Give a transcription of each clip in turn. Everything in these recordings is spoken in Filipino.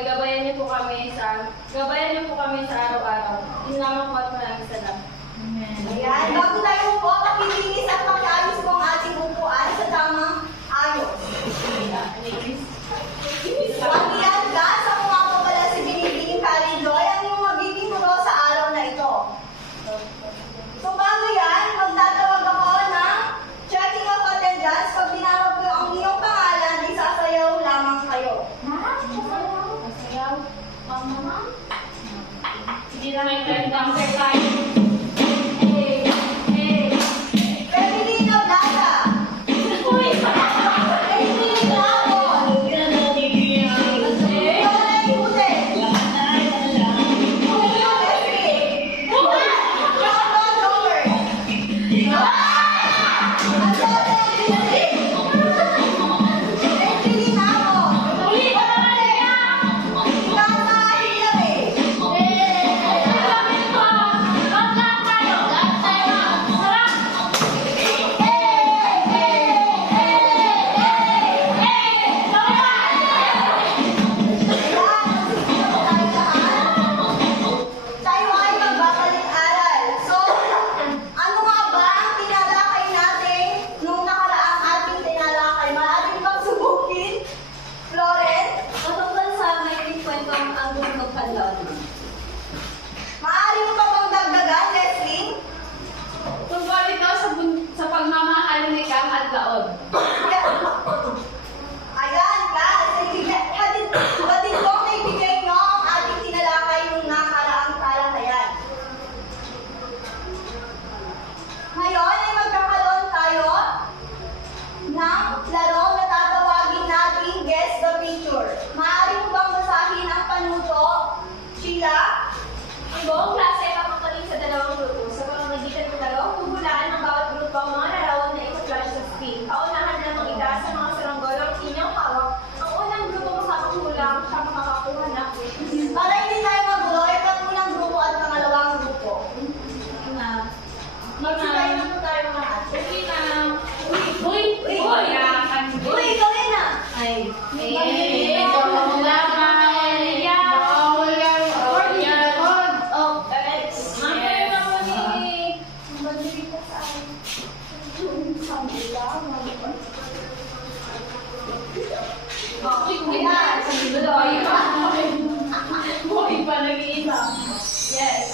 ay gabayan niyo po kami sa araw-araw. Yun lamang po at maraming salamat. Ayan, bago tayo po, pakilinis at pakiayos po ang ating upuan sa tamang ayos. Pakiyan ka sa mga pala sa binibining Kalidoy ang iyong magiging guro sa araw na ito. So bago yan, magtatawag ako ng checking of attendance. Pag tinawag ko ang iyong pangalan, isasayaw lamang kayo. Masayaw. Mama? Hindi na may dancer tayo. Evelina Blanca. Evelina Apon. Lola Ipute. Julio Leslie. Papa Dover. Antonio Ginalik. Evelina Apon. Tata Hilary. Tayo ay magbabalik-aral. So, ano nga ba ang tinalakay natin nung nakaraang ating tinalakay? Maaaring bang subukin? Florence? Patungkol sa may kwento ang bundok kanlon. Maaari mo pa bang dagdagan, Leslie? Tungkol ito sa pagmamahal ni Cam at Laod. Ayan, guys. Batid kong naibigay nyo ang ating tinalakay nung nakaraang talakayan. Ngayon ay magkakaroon tayo ng laro na tatawagin natin Guess the Picture. Maaari mo bang basahin ang panuto, Sheila? Ang buong klase ay papakaling sa dalawang grupo. Sa pamamagitan ng dalawang huhulaan ng bawat grupo ang mga larawan na ito-flash sa screen. Paunahan na ng itaas sa mga saranggola ang inyong hawak. Ang unang grupo makakahulang siya makakakuha na. Para hindi tayo magulo, ito ang unang grupo at pangalawang grupo. Magsibay na po tayo mga Okay na. Uy! Uy, gawin na! Ay! Wala ka! Yes.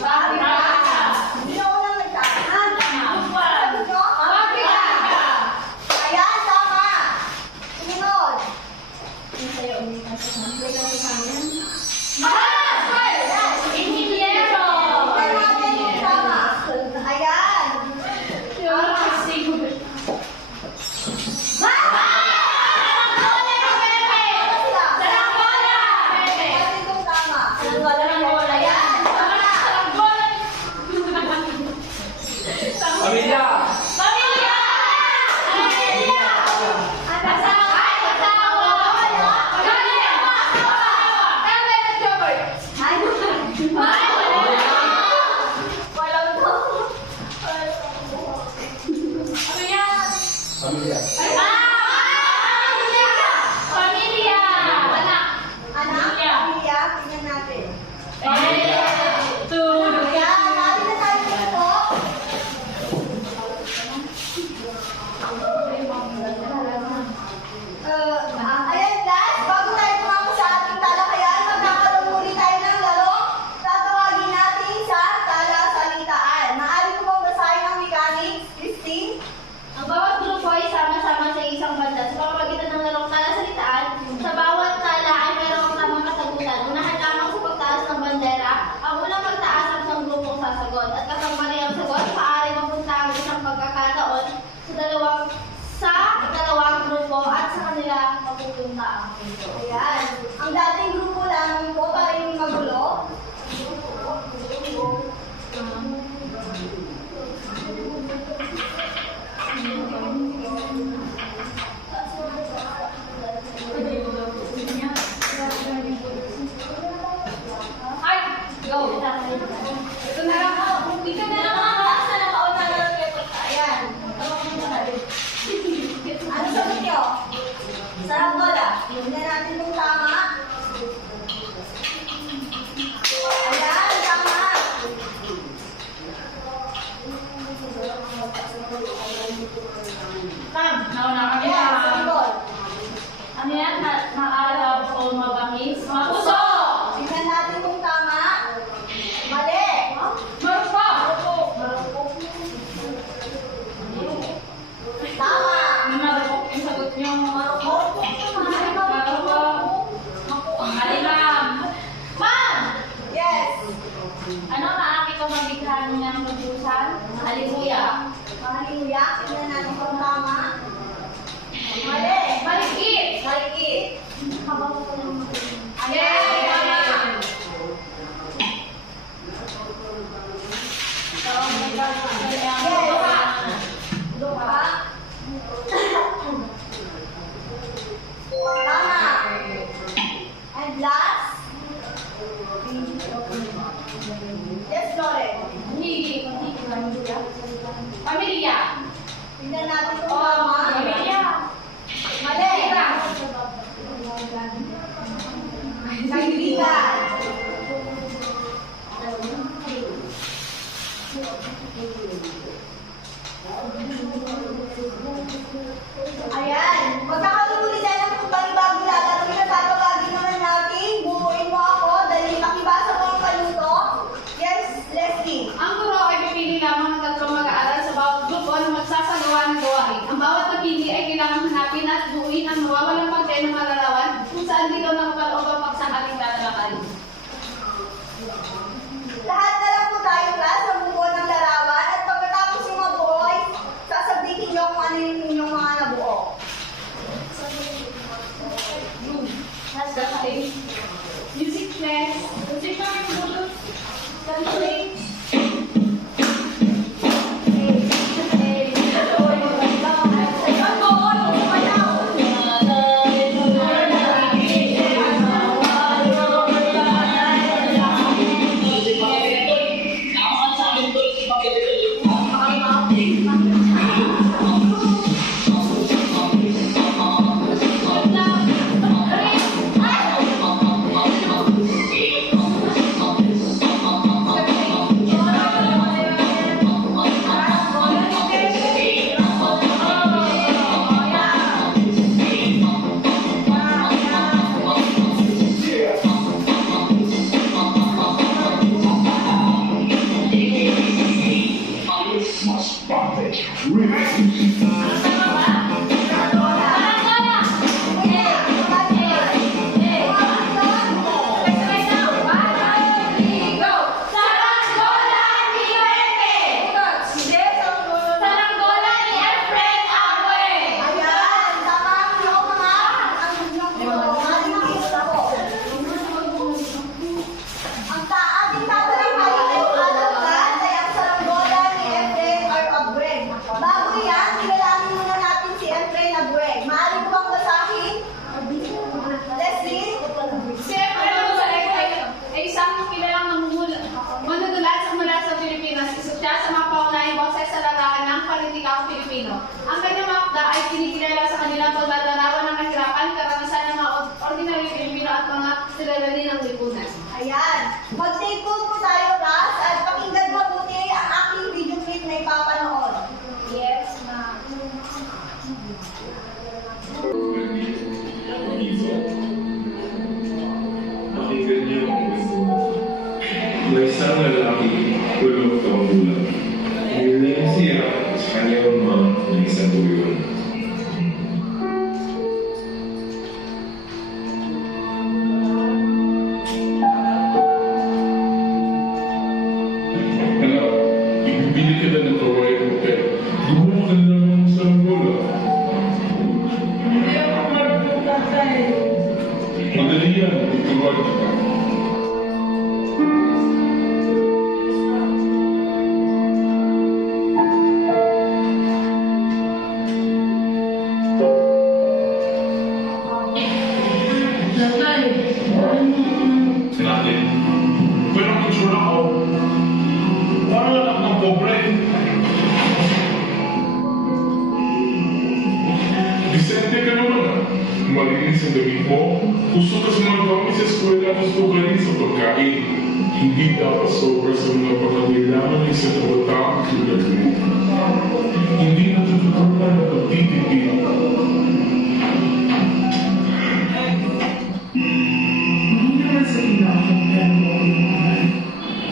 Bakit ka? Hindi ako nang nagtahan. Sabi ko? Ayan, tama. Sumunod. Inhinyero! Tignan natin kung tama. Ayan. Natin kung tama. Ayan, tama na. Pamilya! Pamilya! Anak, pamilya, tingnan natin. Ayan! Ayan, natin na tayo dito. Ayan guys, bago tayo tumako sa ating talakayan, magkakaroon muli tayo ng laro. Tatawagin natin sa talasalitaan. Maaari ko bang basahin ang mechanics, Christine? Ang bawat grupo ay sama-sama sa isang banda sa pamamagitan ng larong talasalitaan. Sa bawat tala ay mayroong tamang kasagutan. Unahan lamang sa pagtaas ng bandera. Ang unang pagtaas ang isang grupong sasagot. At kasama na yung sagot, maaari mapunta ang isang pagkakataon sa ikalawang grupo at sa kanila mapupunta ang grupo. Ayan. Ang dating grupo lang po para hindi magulo. Ay! Go! Ito na lang ako. Ikaw na lang ako. Sa nakaon na lang kayo. Ayan. Ano sagot nyo? ito mabighan niya ng kabusan. Hallelujah. Hallelujah. Tingnan natin kung tama. Mali. Maligit. Maligit. Yes, tama. Lupa. Tama. And last. Yes, Lauren. Pamilya. Tingnan natin kung tama. Pamilya. Mali. Kaibigan. Ayan. Magkakatuloy na ng panibagong lalaro na tatawagin naman natin. Buuin mo ako dahil makibasa mo ang kaluto. Yes, Leslie. Ang guro ay pipili lamang ng tatlong mag-aaral sa bawat grupo na magsasagawa ng gawain. Ang bawat napili ay kailangan hanapin at buuin ang mawawalang pagkain ng malarawan kung saan dito nakapaloob ang pagsakaling tatalakay. Lahat na lang po tayo class sa buo ng larawan at pagkatapos yung mabuo ay sasabihin niyo kung ano yung inyong mga nabuo. Music class. Music na yung gulo. Country. Ayan, tama ang inyong mga ang ating tatalakayin ngayong araw class ay ang saranggola ni Efren or Abueg. Bago yan, kilalanin muna natin si Efren Abueg. Maaari ko bang basahin? Leslie? Siyempre, ang ay isang kilalang manunulat mula sa Pilipinas. Isa siya sa mga paunahing boses sa larangan ng politikang Pilipino. Ang kanyang mga akda ay kinikilala sa kanilang paglalarawan ng kahirapan, karanasan ng mga ordinary Pilipino at mga suliranin ng lipunan. Ayan. Mag-take note po tayo class at pakinggan mabuti ang aking video clip na ipapanood. Yes, ma'am. Pakinggan niyo ang kwento. May isang lalaki, 12 taong gulang. Ngayon siya sa kanyang ama ng isang tuyon. Anak, ibibili kita ng kawaii hotel. Gumawa ka na naman sa bola. Madali yan, ituwag kita. Natin. Pero ang itsura ko, parang anak ng pobre. Vicente ka naman ah. Malinis ang damit mo. Gusto ka sa mga gamit sa eskwela at gusto ka rin sa pagkain. Hindi dapat sobra sa mga pangangailangan ng isang kabataang tulad mo. Hindi natututunan ang pagtitipid.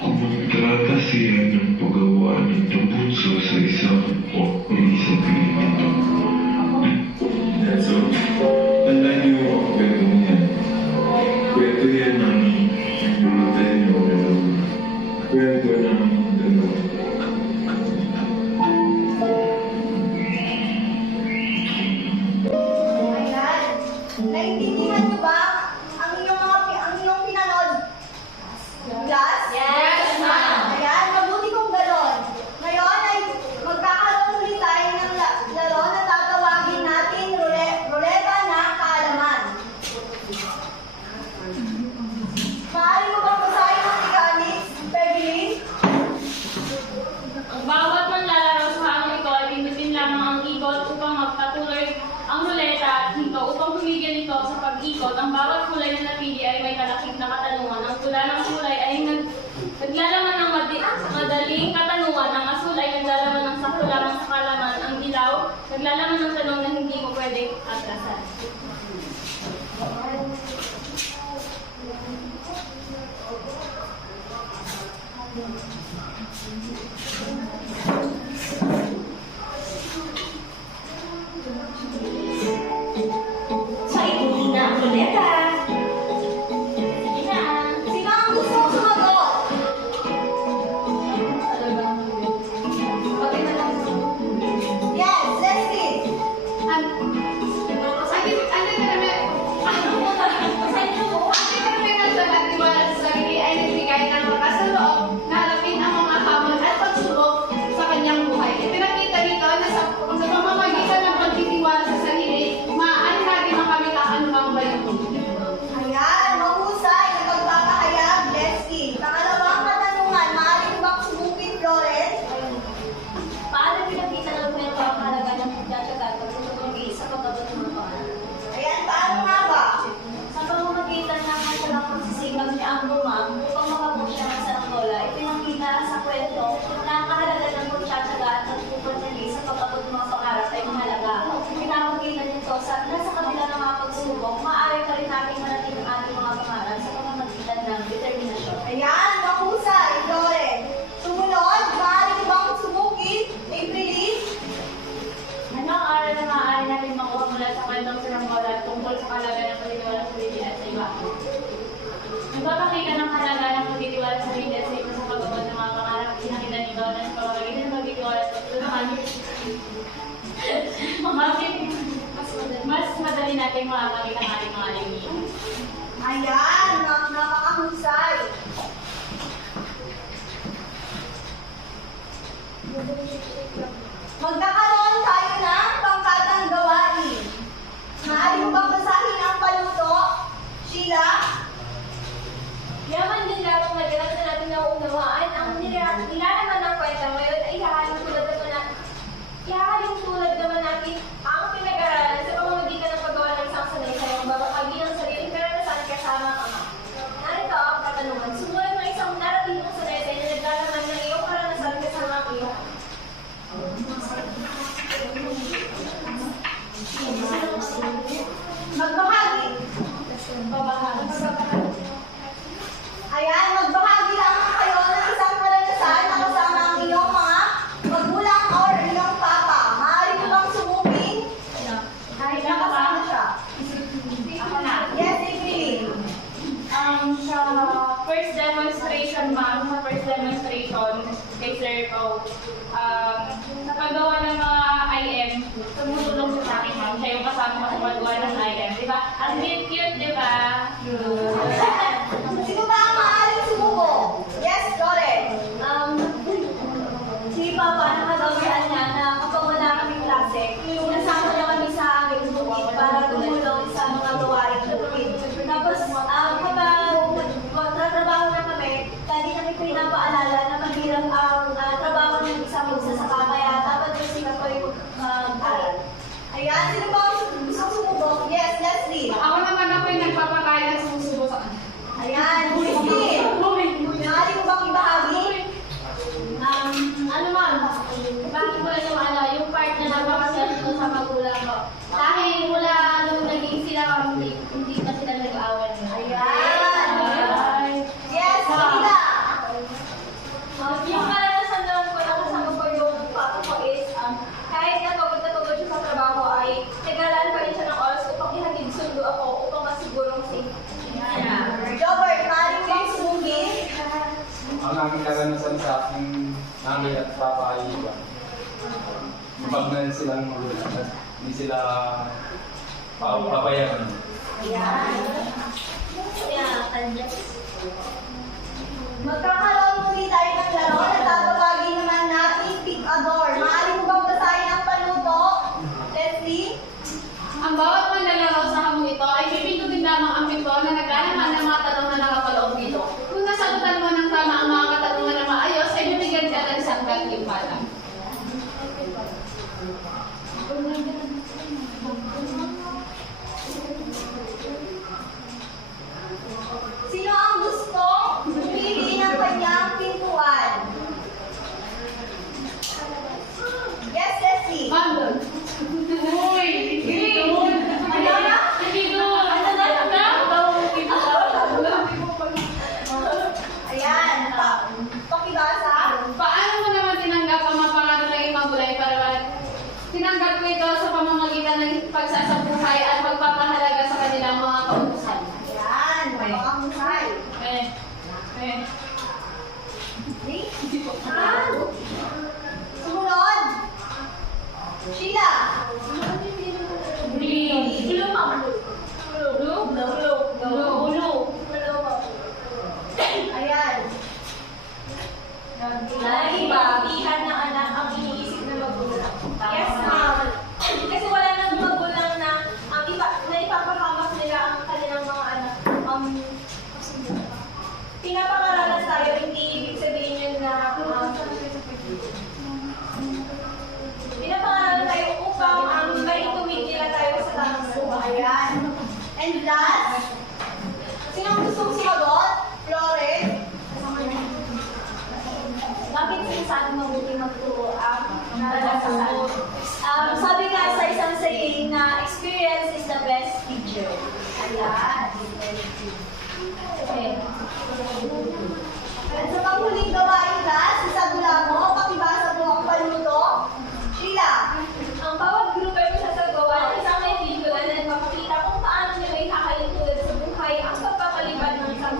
Kumontrata siya ng paggawa ng tabutso sa isang Pilipino. So, tandaan niyo ang kwento niya. Kwento yan ng namatay niyo. Kwento Ayan. Naintindihan niyo ba ang inyong pinanood? Class? Yes, ma'am. Ayan, mabuti kong ganon. Ngayon ay magkakaroon ulit tayo ng laro na tatawagin natin ruleta na kaalaman. Maaari mo bang basahin ang mechanics, Peggy? Ang bawat manlalaro sa hangin ito ay pindutin lamang ang ikot upang magpatuloy ang ruleta at hinto upang tumigil ito sa pag-ikot. Ang bawat kulay na napili ay may kalakip na katanungan. Ang tula ng kulay ay naglalaman ng madaling katanungan. Ang asul ay naglalaman ng sakto lamang sa kalaman. Ang dilaw, naglalaman ng tanong na hindi mo pwedeng atrasan. So, ikutin na ang ruleta. Sige na. Sino ang gusto sumagot? Yes, Leslie. Ayan, mahusay na pagpapahayag, Leslie. Pangalawang katanungan, maaari mo bang subukin, Florence? Paano pinakita ng kwento ang halaga ng pagtsatsaga at pagtutuloy sa pagkabot ng mga pangalan? Ayan, paano nga ba? Sa pamamagitan ng masalang pagsisikap ni Ang Ma'am upang makabot siya ng saranggola, ipinakita sa kwento na ang kahalaga ng pagtsatsaga at pagtutuloy sa pagkabot ng mga pangarap ay mahalaga. Pinapakita nito sa nasa kabila ng mga pagsubok, maaari pa rin natin marating ang ating mga pangarap sa pamamagitan ng determinasyon. Ayan, mahusay, Florence. Sumunod, maaari mo bang subukin, April? Ano ang aral na maaari natin makuha mula sa kwentong saranggola tungkol sa halaga ng pagtitiwala sa sarili at sa iba? Nagpapakita ng halaga ng pagtitiwala sa sarili at sa iba sa pagabot ng mga pangarap. Pinakita nito na sa pamamagitan ng pagtitiwala sa tulungan. Mas madali natin makakamit ang ating mga limit. Ayan, napakahusay. Magkakaroon tayo ng pangkatang gawain. Maaari mo bang basahin ang paluto? Sheila? Yaman din lamang madalas na natin nauunawaan ang nilalaman ng kwento ngayon ay ihahalin tulad naman natin ang pinag-aralan sa pamamagitan ng paggawa ng isang sanaysay ang babahagi ng sariling karanasan kasama ang ama. Narito ang katanungan. Sumulat ng isang narrative ng sanaysay na naglalaman ng iyong karanasan kasama ang iyong Magbahagi. Ayan, magbahagi lamang kayo ng isang karanasan na kasama ang iyong mga magulang or iyong papa. Maaari mo bang subukin? Kahit Na lang kasama siya. ako na. Yes, April. Sa first demonstration, ma'am, sa first demonstration kay Sir Ko, sa paggawa ng mga IM, tumutulong siya sa akin, ma'am. Siya yung kasama ko sa paggawa ng IM. Di ba? Ang cute, di ba? Sino ba ang maaaring sumuko? Yes, Lauren. Si Papa, nakagawian niya na kapag wala kaming klase, nasama niya kami sa aming bukid para tumulong sa mga gawain sa bukid. Tapos, kapag tatrabaho na kami, lagi namin pinapaalala na mahirap ang trabaho ng isang magsasaka, kaya dapat yung sila ko yung mag-aral. Ayan, sino ba ang gusto sumuko? Yes, Leslie. Ako naman ako yung nagpapakain at sumusubo sa kanila. Ayan, Christine. Maaari mo bang ibahagi? Ano ma'am, bakit ko lang yung part na napakasal ko sa magulang ko. Dahil mula nung naging sila kami, hindi pa sila nag-awal. Ayan. Yes, Sheila. Yung karanasan naman ko na kasama ko yung papa ko is, kahit napagod siya sa trabaho ay nagalaan pa rin siya ng oras upang ihatid sundo ako upang masigurong safe. Robert, maaari mo bang sumukin? Ang aming karanasan sa ating nanay at papa ay iba. Mapagnan silang magulang at hindi sila papayagan. Ayan. Yeah, Magkakaroon muli tayo ng laro na tatawagin naman natin pick a door. Maaari mo bang basahin ang panuto? Leslie? Ang bawat manlalaro sa hamong ito ay pipindutin lamang ang pinto na naglalaman ng mga tanong na nakapaloob dito. Kung nasagutan mo ng tama ang mga katanungan na maayos, ay bibigyan ka ng isang gantimpala. Sino ang gustong pili ng kanyang pintuan? Yes, Leslie. Mandon. Uy! Hindi! Ano na? Hindi doon. Ano na? Ayan. Pakibasa. Paano mo naman tinanggap ang mga pangalan ng imang gulay para tinanggap ko ito sa pamamagitan ng pagsasabuhay at pagpapahalaga sa kanilang mga kautusan. Ayan. Napakahusay. Sumunod. Sheila. Ayan. Naibabihan ng anak ang iniisip ng magulang. Yes, ma'am. Kasi wala nang magulang na ang na ipapahamak nila ang kanilang mga anak. Pinapangaralan tayo, hindi ibig sabihin yun na pinapangaralan tayo upang maituwid nila tayo sa tamang buhay. Ayan. And last, sinong gustong sumagot? Flores? Bakit sinasabi mabuti magturo ang naranasan? Sabi nga sa isang saying na experience is the best teacher. Ayan. Okay. At sa panghuling gawain class, isagula mo, pakibasa mo ang panuto. Sheila. Ang bawat grupo ay masasagawa ng isang may pelikula na nagpapakita kung paano nila ikakaintulad sa buhay ang pagpapalipad ng isang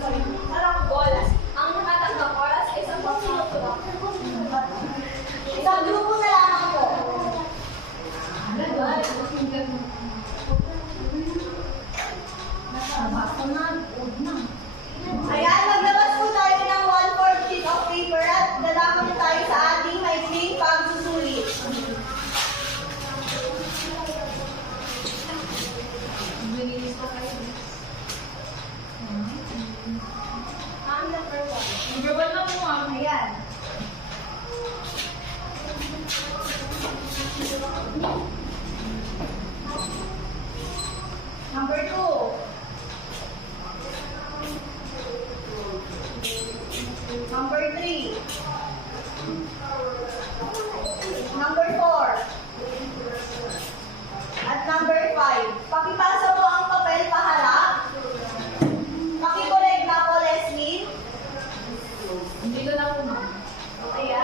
saranggola. Ang nakatanggap oras ay isang pagsinutulak. Isang grupo na lamang po. Ayan, maglabas po tayo ng 1/4 sheet of paper at dadako na tayo sa ating maikling pagsusulit. Ang number 1. Number 1 lang po ah. Ayan. Number 2. Number 3. Number 4. At number 5. Pakipasa mo ang papel paharap. Pakikolek na po, Leslie. Dito na po, ma'am. Ayan.